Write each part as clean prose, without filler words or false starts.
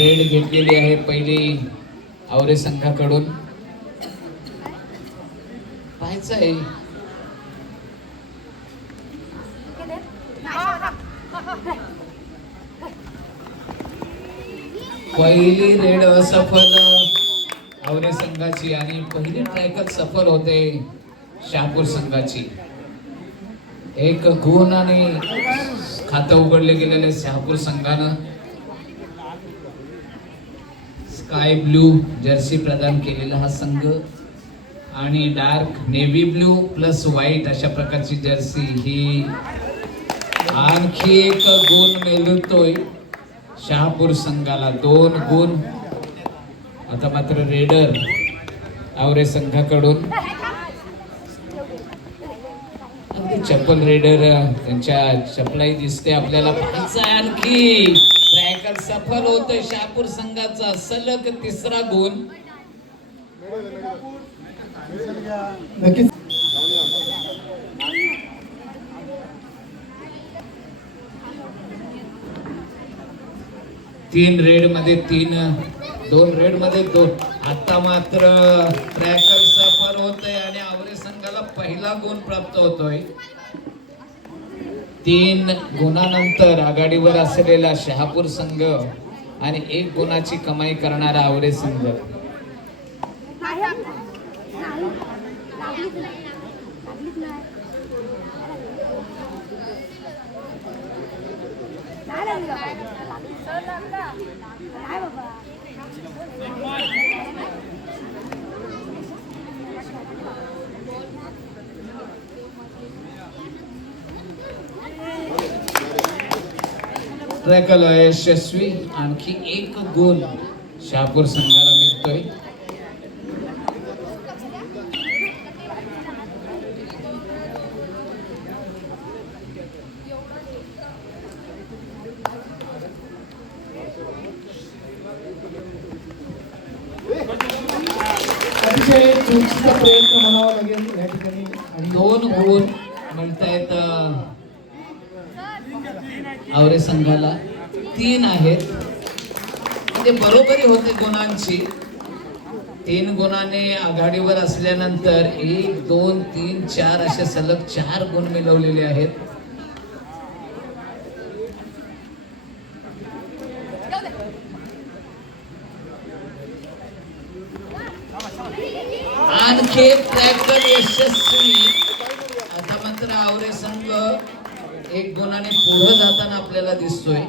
Red घेतलेली आहे पहिली आवरे संघाकडून. पाहायचं आहे पहिली रेड असफल आवरे संघाची आणि पहिली ट्रॅकच सफल होते शहापूर संघाची. एक गुण आणि खातं उघडले गेलेले शहापूर संघानं स्काय ब्लू जर्सी प्रदान केलेला हा संघ आणि dark navy blue plus white अशा प्रकारची जर्सी ही आणखी एक गुण मिळतोय शहापूर संघाला. 2 गुण आता मात्र रेडर आवरे संघाकडून. चप्पल रेडर त्यांच्या चपलाई दिसते आपल्याला. आणखी ट्रॅकर सफल होतोय शहापूर संघाचा सलग 3रा गुण. नक्कीच 3 रेड मध्ये 3, 2 रेड मध्ये 2. आता मात्र ट्रॅकर सफल होतोय आणि आवरे संघाला पहिला गुण प्राप्त होतोय. 3 गुणानंतर आघाडीवर असलेला शहापूर संघ आणि 1 गुणाची कमाई करणारा आवरे संघ. ट्रॅकल यशस्वी. आणखी 1 गुण शहापूर संघाला मिळतोय. अतिशय चुकीचा प्रयत्न म्हणावा लागेल या ठिकाणी. आणि 2 गुण मिळतायत आवरे संघाला. 3 आहेत म्हणजे बरोबरी होते गुणांची. 3 गुणाने आघाडीवर असल्यानंतर 1, 2, 3, 4 असे सलग 4 गुण मिळवलेले आहेत. आणखी ट्रॅकर यशस्वी. आता मात्र आवरे संघ 1 गुणाने पुढे जाताना आपल्याला दिसतोय.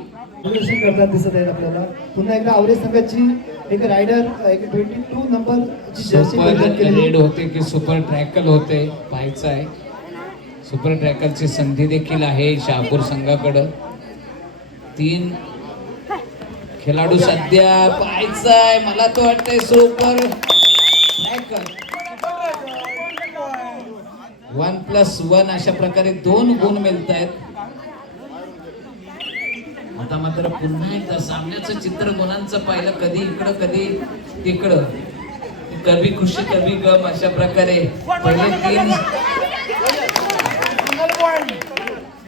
प्रदर्शन करताना दिसत आहेत आपल्याला. पुन्हा एकदा आवरे संघाची एक रायडर एक 22 नंबरची जर्सी परिधान केलेली. रेड होते की सुपर ट्रॅकल होते पाहायचं आहे. सुपर ट्रॅकलची संधी देखील आहे शहापूर संघाकडं. 3 खेळाडू सध्या पाहायचं आहे. मला तो वाटतंय सुपर ट्रॅकल 1+1 अशा प्रकारे 2 गुण मिळत आहेत. आता मात्र पुन्हा एकदा सामन्याचं चित्र गुणांचं पाहिलं. कधी इकडं कधी तिकडं. कभी खुशी कभी गम अशा प्रकारे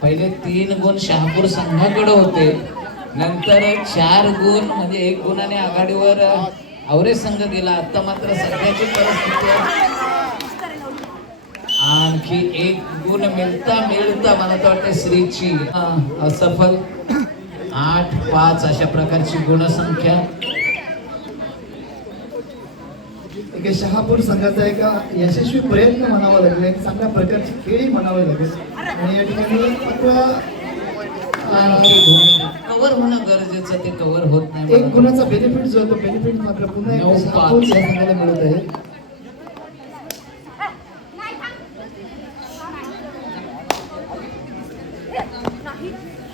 पहिले 3 गुण शहापूर संघाकडे होते. नंतर 4 गुण म्हणजे 1 गुणाने आघाडीवर आवरे संघ गेला. आता मात्र सध्याची परिस्थिती आणखी 1 गुण मिळता मला तर वाटतं श्रीची असफल. 8-5 अशा प्रकारची गुणसंख्या. एक शहापूर संघाचा एक यशस्वी प्रयत्न म्हणावा लागेल. एक चांगल्या प्रकारची खेळी म्हणावी लागेल. आणि या ठिकाणी कव्हर होणं गरजेचं. ते कव्हर होत नाही. 1 गुणाचा बेनिफिट जो तो बेनिफिट मात्र पुन्हा एकदा शहापूर या संघाला मिळत आहे.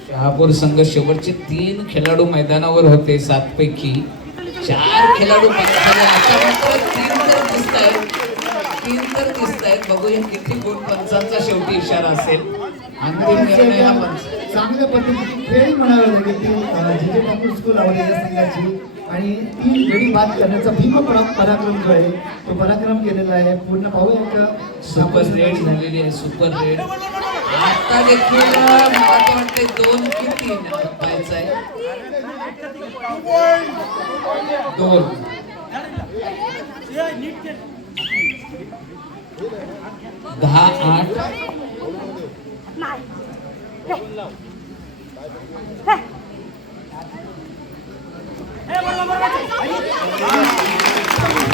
शहापूर संघ शेवटचे 3 खेळाडू मैदानावर होते. 7 पैकी 4 खेळाडू आता मात्र 3 तर दिसत आहेत. बघूया किती गुण पंचांचा शेवटी इशारा असेल. अंतिम निर्णय हा पंच. चांगल्या पद्धतीने खेळी म्हणावी लागेल ती जे ठाकूर स्कूल आवडे या संघाची. आणि ती गडी बाद करण्याचा भीम पराक्रम जो आहे तो पराक्रम केलेला आहे. पूर्ण पाहूया का सुपर रेड झालेली आहे. सुपर रेड आता देखील मला वाटते 2 की 3 व्हायचं आहे. 2 10-8.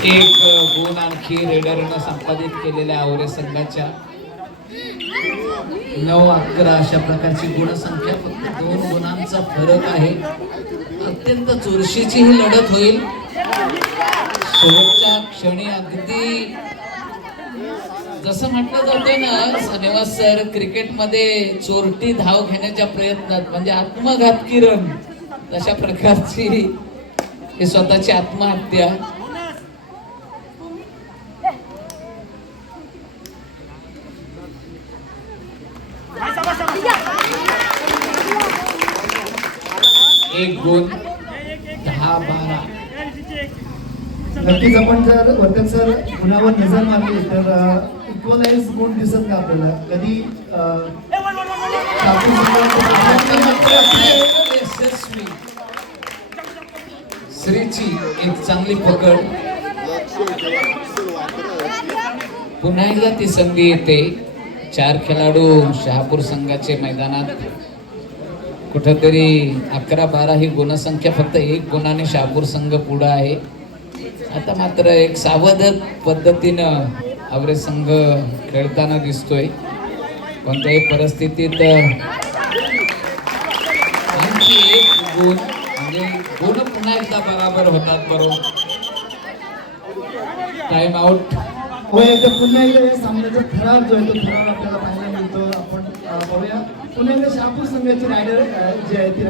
एक गुण आणखी रेडरनं संपादित केलेल्या आवरे संघाच्या. 9-11 अशा प्रकारची गुणसंख्या, फक्त 2 गुणांचा फरक आहे. अत्यंत चुरशीची ही लढत होईल. शेवटच्या क्षणी अगदी जसं म्हटलं जातं ना श्रीनिवास सर, क्रिकेटमध्ये चोरटी धाव घेण्याच्या प्रयत्नात म्हणजे आत्मघातकी रन, तशा प्रकारची ही स्वतःची आत्महत्या. एक गुण. 10-12. नक्कीच आपण जर वर्तक सर गुणावर नजर मारली तर इक्वलाइज गुण दिसत नाही आपल्याला कधी. यशस्वी श्रीची एक चांगली पकड. पुन्हा एकदा ती संधी येते. 4 खेळाडू शहापूर संघाचे मैदानात. कुठेतरी 11-12 ही गुणसंख्या, फक्त 1 गुणाने शहापूर संघ पुढे आहे. आता मात्र एक सावध पद्धतीनं आवरे संघ खेळताना दिसतोय. कोणत्याही परिस्थितीत आणखी 1 गुण म्हणजे गुण पुन्हा एकदा बराबर होतात. बरोबर. Time out. पुन्हा एकदा या सामन्याचा थरार जो आहे तो थरार आपल्याला पाहायला मिळतो. आपण पाहूया पुन्हा एकदा शहापूर संघाचे रायडर जे आहे ते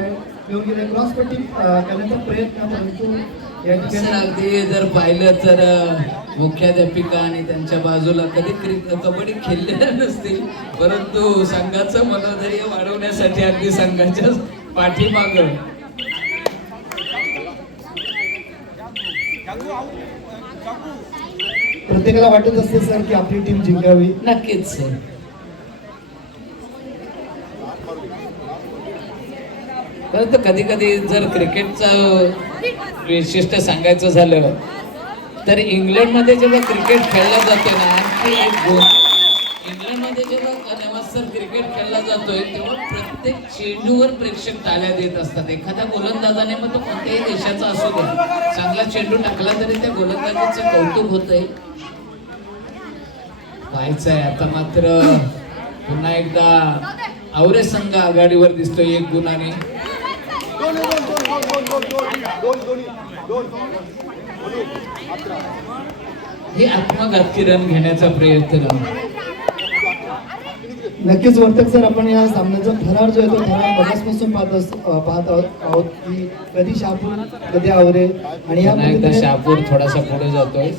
घेऊन गेले क्रॉसपट्टी करण्याचा प्रयत्न, परंतु या ठिकाणी अगदी जर पाहिलं तर मुख्याध्यापिका आणि त्यांच्या बाजूला कधी कबड्डी खेळलेल्या नसतील, परंतु संघाचं मनोधैर्य वाढवण्यासाठी अगदी संघाच्या पाठीमाग प्रत्येकाला वाटत असते सर की आपली टीम जिंकावी. नक्कीच. परंतु कधी कधी जर क्रिकेटचं वैशिष्ट्य सांगायचं झालं तर इंग्लंडमध्ये जेव्हा क्रिकेट खेळला जातो ना, आणखी 1 गुण. इंग्लंडमध्ये जेव्हा क्रिकेट खेळला जातोय तेव्हा प्रत्येक चेंडूवर प्रेक्षक टाळ्या देत असतात. एखाद्या गोलंदाजाने, मग तो कोणत्याही देशाचा असू दे, चांगला चेंडू टाकला तरी त्या गोलंदाजाचं कौतुक होतंय. पाहायचंय आता मात्र पुन्हा एकदा आवरे संघ आघाडीवर दिसतोय 1 गुणाने. हे आत्मघातकी रन घेण्याचा प्रयत्न. नक्कीच वर्तक सर, आपण या सामन्याचा थरार जो आहे तो थरार बघासपासून पाहत आहोत की कधी शहापूर कधी आवरे. आणि या शहापूर थोडासा पुढे जातोय.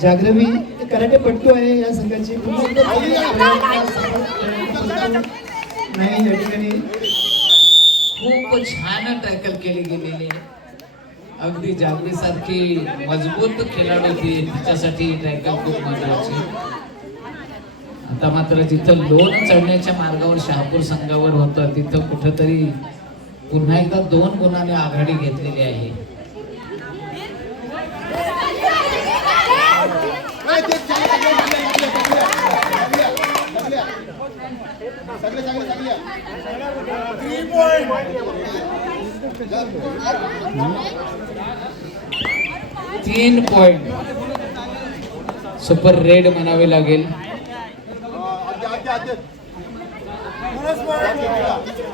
जागरवी कराटेपट्टू आहे या संघाची. नाही या ठिकाणी खूप छान टॅकल केली गेलेली आहे. अगदी जागवी सारखी मजबूत खेळाडू होती, तिच्यासाठी टॅकल खूप महत्वाची. आता मात्र जिथं लोन चढण्याच्या मार्गावर शहापूर संघावर होतं तिथं कुठंतरी पुन्हा एकदा 2 गुणाने आघाडी घेतलेली आहे. तीन पॉइंट सुपर रेड म्हणावे लागेल.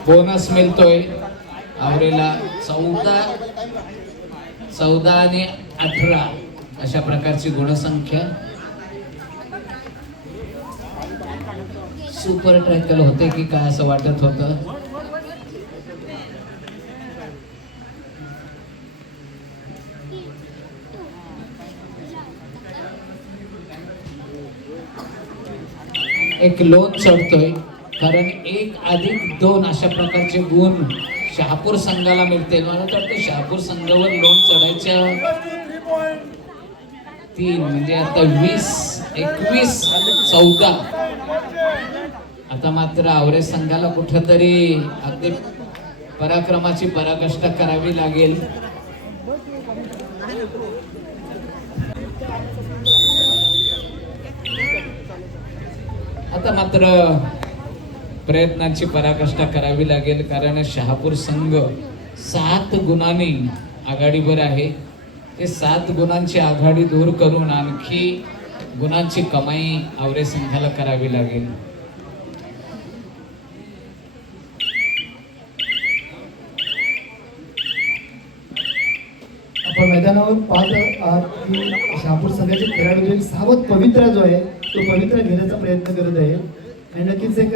बोनस मिळतोय आवरेला. 14 आणि 18 अशा प्रकारची गुणसंख्या. सुपर टॅकल होते की काय असं वाटत होतं. एक लोन चढतोय कारण 1+2 अशा प्रकारचे गुण शहापूर संघाला मिळते. मला वाटतं शहापूर संघावर लोन चढायच्या 3 म्हणजे आता 20, 21, 14. आता मात्र आवरे संघाला कुठंतरी अगदी पराक्रमाची पराकाष्ठा करावी लागेल. आता मात्र प्रयत्नांची पराकाष्ठा करावी लागेल, कारण शहापूर संघ 7 गुणांनी आघाडीवर आहे. ते 7 गुणांची आघाडी दूर करून आणखी गुणांची कमाई आवरे संघाला करावी लागेल. आपण मैदानावर पाहत आहात की शहापूर संघाचे खेळाडू जो एक सावध पवित्रा जो आहे तो पवित्रा घेण्याचा प्रयत्न करत आहे. आणि नक्कीच एक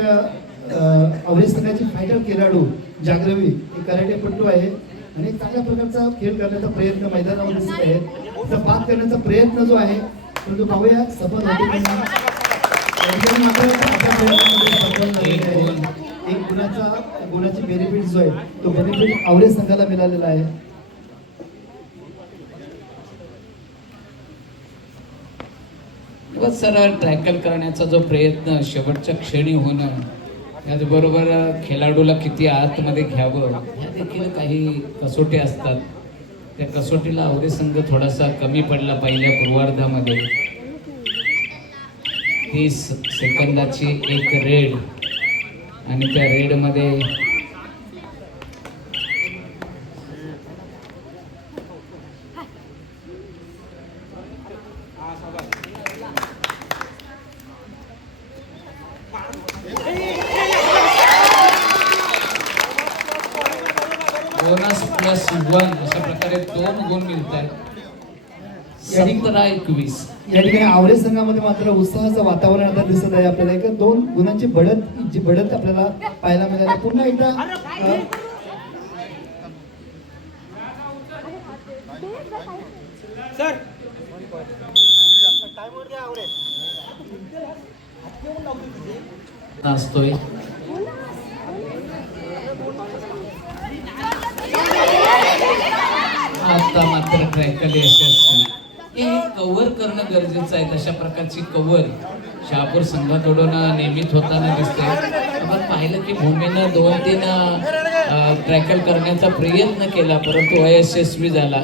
आवरे संघाचे फायटर खेळाडू जागरवी एक कराटेपट्टू आहे आणि एक चांगल्या प्रकारचा खेळ करण्याचा प्रयत्न मैदानावर दिसत आहे. त्याचा बाद करण्याचा प्रयत्न जो आहे परंतु पाहूया सफल होते की नाही. मात्र आपल्या प्रयत्नामध्ये सफल झालेले आहे. एक गुणाची बेनिफिट जो आहे तो बेनिफिट आवरे संघाला मिळालेला आहे. सरळ टॅकल करण्याचा जो प्रयत्न शेवटच्या क्षणी होणं, त्याचबरोबर खेळाडूला किती आतमध्ये घ्यावं, ह्या देखील काही कसोटी असतात. त्या कसोटीला आवरे संघ थोडासा कमी पडला पहिल्या पूर्वार्धामध्ये. 30 सेकंदाची एक रेड आणि त्या रेडमध्ये बोनस +1 अशा प्रकारे 2 गुण मिळतात. 17-21 या ठिकाणी आवरे संघामध्ये मात्र उत्साहाचं वातावरण आता दिसत आहे. आपल्याला एक 2 गुणांची बढ़त आपल्याला पाहायला मिळाली. पुन्हा एकदा असतोय. आता मात्र ट्रॅकल यशस्वी. हे कव्हर करणं गरजेचं आहे. तशा प्रकारची कव्हर शहापूर संघाकडून नियमित होताना दिसते. आपण पाहिलं की भूमीनं 2-3 ट्रॅकल करण्याचा प्रयत्न केला परंतु अयशस्वी झाला.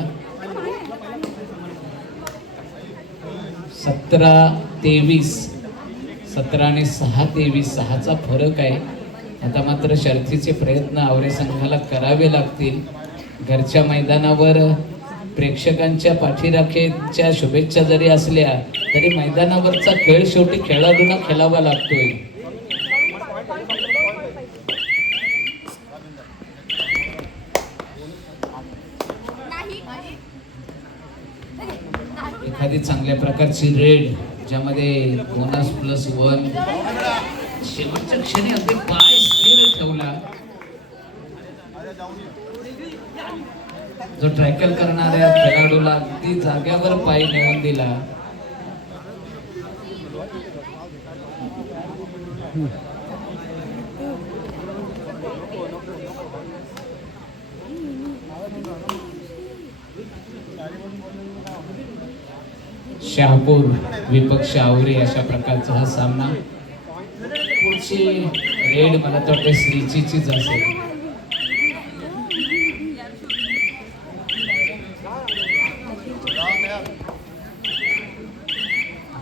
17-23 17 आणि 6 23 6चा फरक आहे. आता मात्र शर्थीचे प्रयत्न आवरे संघाला करावे लागतील. घरच्या मैदानावर प्रेक्षकांच्या पाठीराखेच्या शुभेच्छा जरी असल्या तरी मैदानावरचा खेळ शेवटी खेळाडूंना खेळावा लागतोय. एखादी चांगल्या प्रकारची रेड ज्यामध्ये बोनस +1 शेवटच्या क्षणी अगदी पाय स्थिर ठेवला. जो ट्रॅकल करणाऱ्या खेळाडूला अगदी जाग्यावर पाय नेऊन दिला. शहापूर विपक्ष आवरे अशा प्रकारचा हा सामना. पुढची रेड मला तर वाटतं श्रीचीच असेल.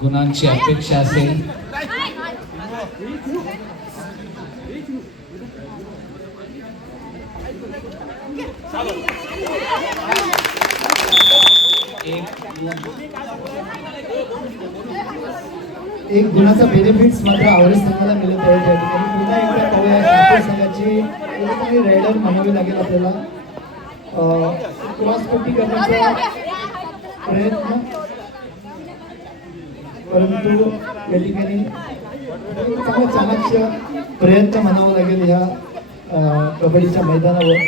गुणांची अपेक्षा असेल. एक गुणाचा बेनिफिट्स मात्र आवरे संघाला मिळत आहे. त्या ठिकाणी पुन्हा एकदा पाहूया शहापूर संघाची रायडर म्हणावी लागेल आपल्याला. क्रॉसपट्टी करण्याचा प्रयत्न परंतु या ठिकाणी चांगला चाणाक्ष प्रयत्न म्हणावा लागेल ह्या कबड्डीच्या मैदानावर.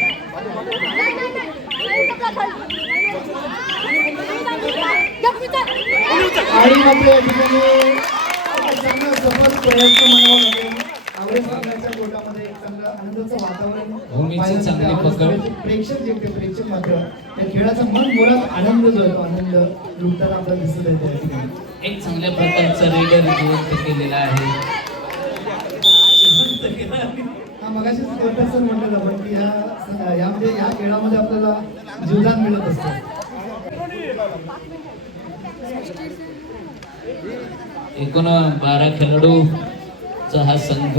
आणि मात्र या ठिकाणी चांगला सफल प्रयत्न म्हणावा लागेल. आवरे संघाच्या गोटामध्ये एक चांगलं आनंदाचं वातावरण भूमीची चांगली पकड. प्रेक्षक मात्र त्या खेळाचा मन मुळात आनंद जो आहे तो आनंद लुटताना आपल्याला दिसत आहे. त्या ठिकाणी एक चांगल्या प्रकारचा रेडर जिवंत केलेला आहे. मगाशीच सर म्हटलं आपण की यामध्ये या खेळामध्ये आपल्याला जीवदान मिळत असतं. एकूण 12 खेळाडूचा हा संघ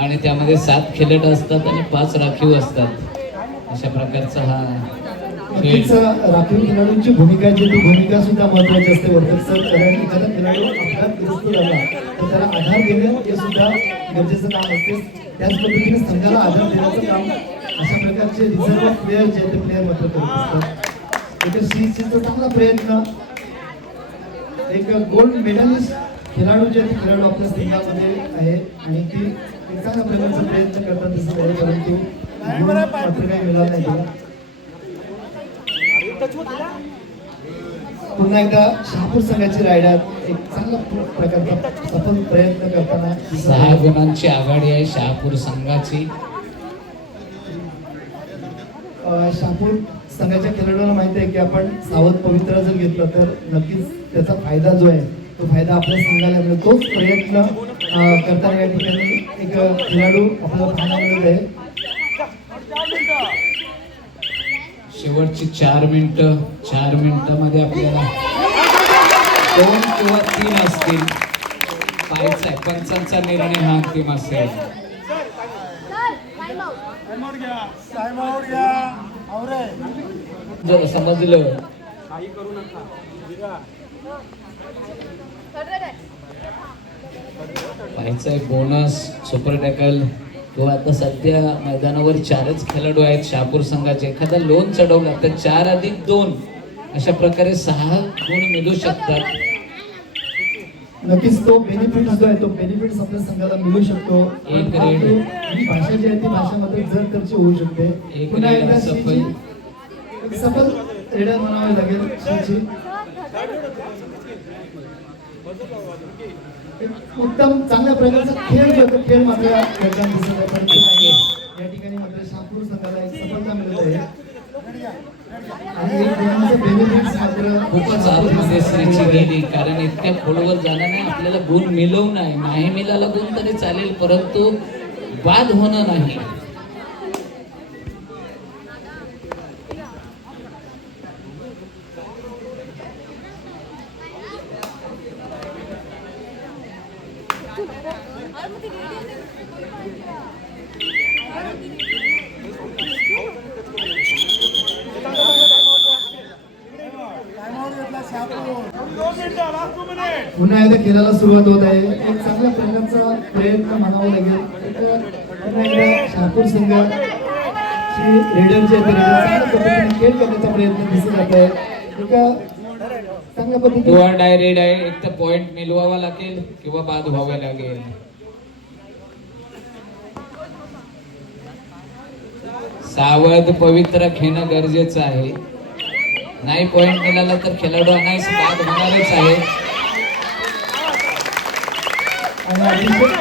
आणि त्यामध्ये 7 खेळाडू असतात आणि 5 राखीव असतात. अशा प्रकारचा हा नक्कीच खेळ. राखीव खेळाडूंची भूमिका जी ती भूमिका सुद्धा महत्वाची असते वर्तक सर. कारण एखादा खेळाडू अपघातग्रस्त झाला तर त्याला आधार देणं हे सुद्धा गरजेचं काम असते. त्याच पद्धतीने संघाला आधार देण्याचं काम अशा प्रकारचे रिझर्व्ह प्लेयर जे ते प्लेयर मात्र करत असतात. इथे सीसीचा चांगला प्रयत्न. एक गोल्ड मेडलिस्ट खेळाडू जे ते खेळाडू आपल्या संघामध्ये आहे आणि ती एक चांगल्या प्रकारचा प्रयत्न करतात दिसत आहे, परंतु गुण मात्र काही मिळाला नाही तिला. पुन्हा एकदा शहापूर संघाची रायडर एक चांगला प्रकारचा सफल प्रयत्न करताना 6 गुणांची आघाडी आहे शहापूर संघाची. शहापूर संघाच्या खेळाडूंना माहिती आहे की आपण सावध पवित्रा जर घेतला तर नक्कीच त्याचा फायदा जो आहे तो फायदा आपल्या संघाला मिळतो. तोच प्रयत्न करताना या ठिकाणी एक खेळाडू आपल्याला पाहायला मिळत आहे. शेवटची 4 मिनिटं. 4 मिनिटांमध्ये आपल्याला 2 किंवा 3 असतील. पाहायचं आहे पंचांचा निर्णय हा अंतिम असेल. जर समजलं पाहायचंय बोनस सुपर टॅकल किंवा आता सध्या मैदानावर 4च खेळाडू आहेत शहापूर संघाचे. एखादा लोन चढवला तर 4 अधिक 2 अशा प्रकारे 6 गुण मिळू शकतात. नक्कीच तो बेनिफिट जो आहे तो बेनिफिट आपल्या संघाला मिळू शकतो. एक परंतु रेड. ही भाषा जी आहे ती भाषामध्ये जर खर्च होऊ शकते. एक पुन्हा रेड एकदा सफल. श्रीची एक सफल रेडर म्हणावे लागेल श्रीची. एक उत्तम चांगल्या प्रकारचा खेळ जो आहे तो खेळ मात्र या ठिकाणी दिसत आहे, परंतु या ठिकाणी मात्र शहापूर संघाला एक सफलता मिळत आहे आणि एक गुणांचं बेनिफिट्स मात्र खूपच आतमध्ये श्रीची गेली कारण इतक्या खोलवर जाणं नाही. आपल्याला गुण मिळवू नाही मिळाला गुण तरी चालेल परंतु बाद होणं नाही. पुन्हा एकदा खेळाला सुरुवात होत आहे. एक चांगल्या प्रकारचा प्रयत्न म्हणावा लागेल. पुन्हा एकदा शहापूर संघाची रेडर जे आहेत चांगल्या पद्धतीने खेळ करण्याचा प्रयत्न दिसत जात आहे. एका चांगल्या पद्धतीने किंवा डायरेक्ट आहे. एक तर पॉइंट मिळवावा लागेल किंवा बाद व्हावे लागेल. सावध पवित्र घेणं गरजेचं आहे. नाही पॉइंट मिळाला तर खेळाडू अनायास बाद होणारच आहे. आणि अतिशय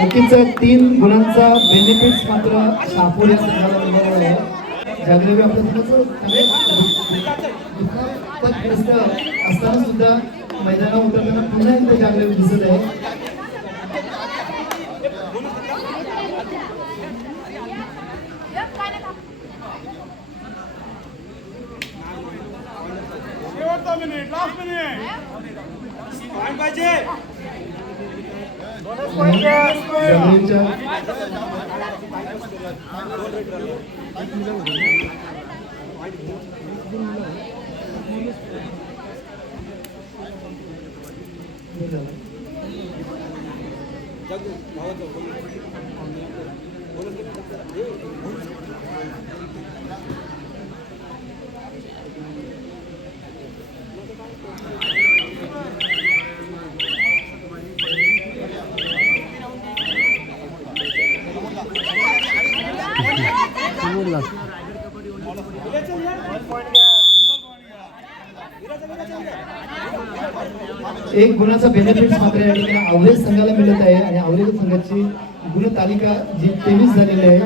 नक्कीच 3 गुणांचा बेनिफिट्स मात्र शहापूर या संघाला मिळाला आहे. जागृती आपल्या दुःखापतग्रस्त असताना सुद्धा मैदानावर उतरताना पुन्हा एकदा जागृती दिसत आहे. जागृतीच्या एक गुणाचा बेनिफिट मात्र या ठिकाणी आवरेज संघाला मिळत आहे आणि आवरेज संघाची गुणतालिका जी 23 झालेली आहे.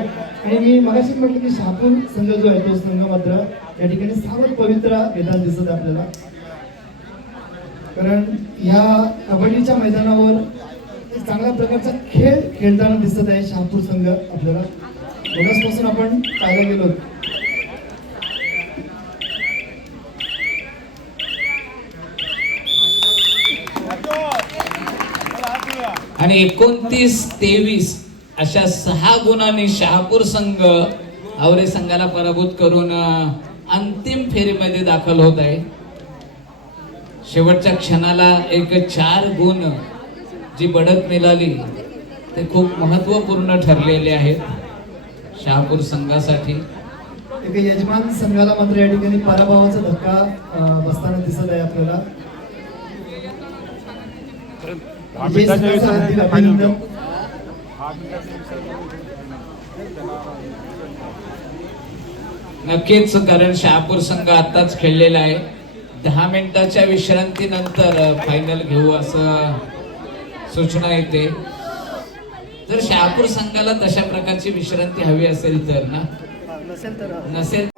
आणि मी मगाशी म्हटलं की शहापूर संघ जो आहे तो संघ मात्र या ठिकाणी सावध पवित्र मैदान दिसत आहे आपल्याला. कारण या कबड्डीच्या मैदानावर एक चांगल्या प्रकारचा खेळ खेळताना दिसत आहे शहापूर संघ आपल्याला. बोनसपासून आपण पाहायला गेलो आणि 29-23 अशा 6 गुणांनी शहापूर संघ आवरे संघाला पराभूत करून अंतिम फेरीमध्ये दाखल होत आहे. शेवटच्या क्षणाला एक 4 गुण जी बढत मिळाली ते खूप महत्वपूर्ण ठरलेले आहेत शहापूर संघासाठी. एक यजमान संघाला मात्र या ठिकाणी पराभवाचा धक्का बसताना दिसत आहे आपल्याला. विजय संघाचं हार्दिक अभिनंदन. नक्कीच, कारण शहापूर संघ आताच खेळलेला आहे. 10 मिनिटाच्या विश्रांतीनंतर फायनल घेऊ असं सूचना येते. जर शहापूर संघाला तशा प्रकारची विश्रांती हवी असेल तर ना, नसेल